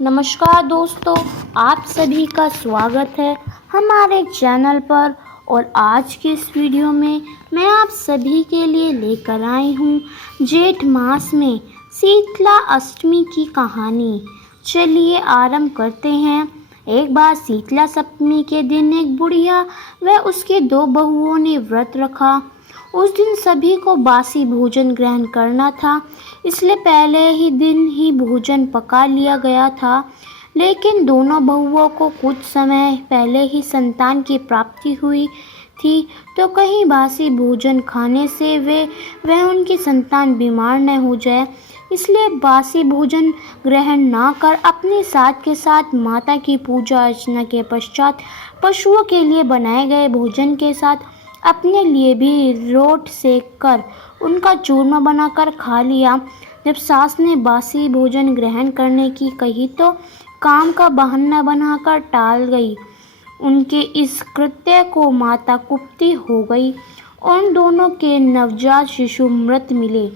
नमस्कार दोस्तों, आप सभी का स्वागत है हमारे चैनल पर। और आज के इस वीडियो में मैं आप सभी के लिए लेकर आई हूँ जेठ मास में शीतला अष्टमी की कहानी। चलिए आरंभ करते हैं। एक बार शीतला सप्तमी के दिन एक बुढ़िया व उसके दो बहुओं ने व्रत रखा। उस दिन सभी को बासी भोजन ग्रहण करना था, इसलिए पहले ही दिन ही भोजन पका लिया गया था। लेकिन दोनों बहुओं को कुछ समय पहले ही संतान की प्राप्ति हुई थी, तो कहीं बासी भोजन खाने से वह उनकी संतान बीमार न हो जाए, इसलिए बासी भोजन ग्रहण ना कर अपने साथ के साथ माता की पूजा अर्चना के पश्चात पशुओं के लिए बनाए गए भोजन के साथ अपने लिए भी रोट सेक कर उनका चूरमा बनाकर खा लिया। जब सास ने बासी भोजन ग्रहण करने की कही तो काम का बहाना बनाकर टाल गई। उनके इस कृत्य को माता कुपित हो गई। उन दोनों के नवजात शिशु मृत मिले।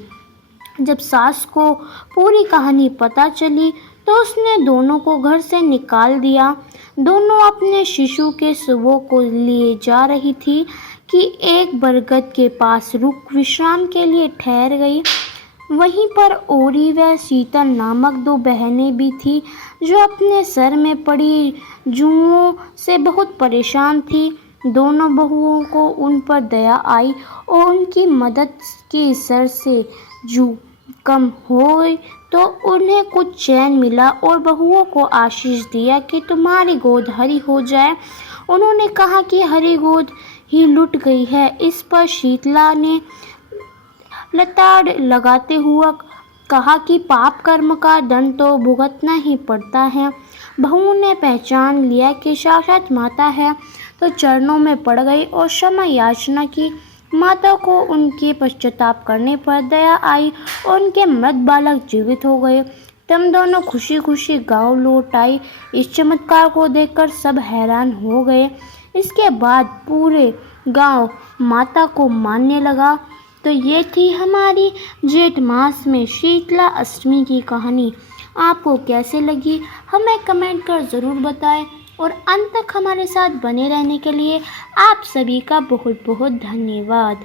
जब सास को पूरी कहानी पता चली तो उसने दोनों को घर से निकाल दिया। दोनों अपने शिशु के शवों को लिए जा रही थी कि एक बरगद के पास रुक विश्राम के लिए ठहर गई। वहीं पर ओरी व शीतल नामक दो बहनें भी थीं, जो अपने सर में पड़ी जुओं से बहुत परेशान थी। दोनों बहुओं को उन पर दया आई और उनकी मदद की सर से जू कम हो तो उन्हें कुछ चैन मिला और बहुओं को आशीष दिया कि तुम्हारी गोद हरी हो जाए। उन्होंने कहा कि हरी गोद ही लुट गई है। इस पर शीतला ने लताड़ लगाते हुए कहा कि पाप कर्म का दंड तो भुगतना ही पड़ता है। बहू ने पहचान लिया कि साक्षात माता है तो चरणों में पड़ गई और क्षमा याचना की। माता को उनके पश्चाताप करने पर दया आई और उनके मृत बालक जीवित हो गए। तब दोनों खुशी खुशी गांव लौट आई। इस चमत्कार को देखकर सब हैरान हो गए। इसके बाद पूरे गांव माता को मानने लगा। तो ये थी हमारी जेठ मास में शीतला अष्टमी की कहानी। आपको कैसे लगी हमें कमेंट कर ज़रूर बताएं और अंत तक हमारे साथ बने रहने के लिए आप सभी का बहुत बहुत धन्यवाद।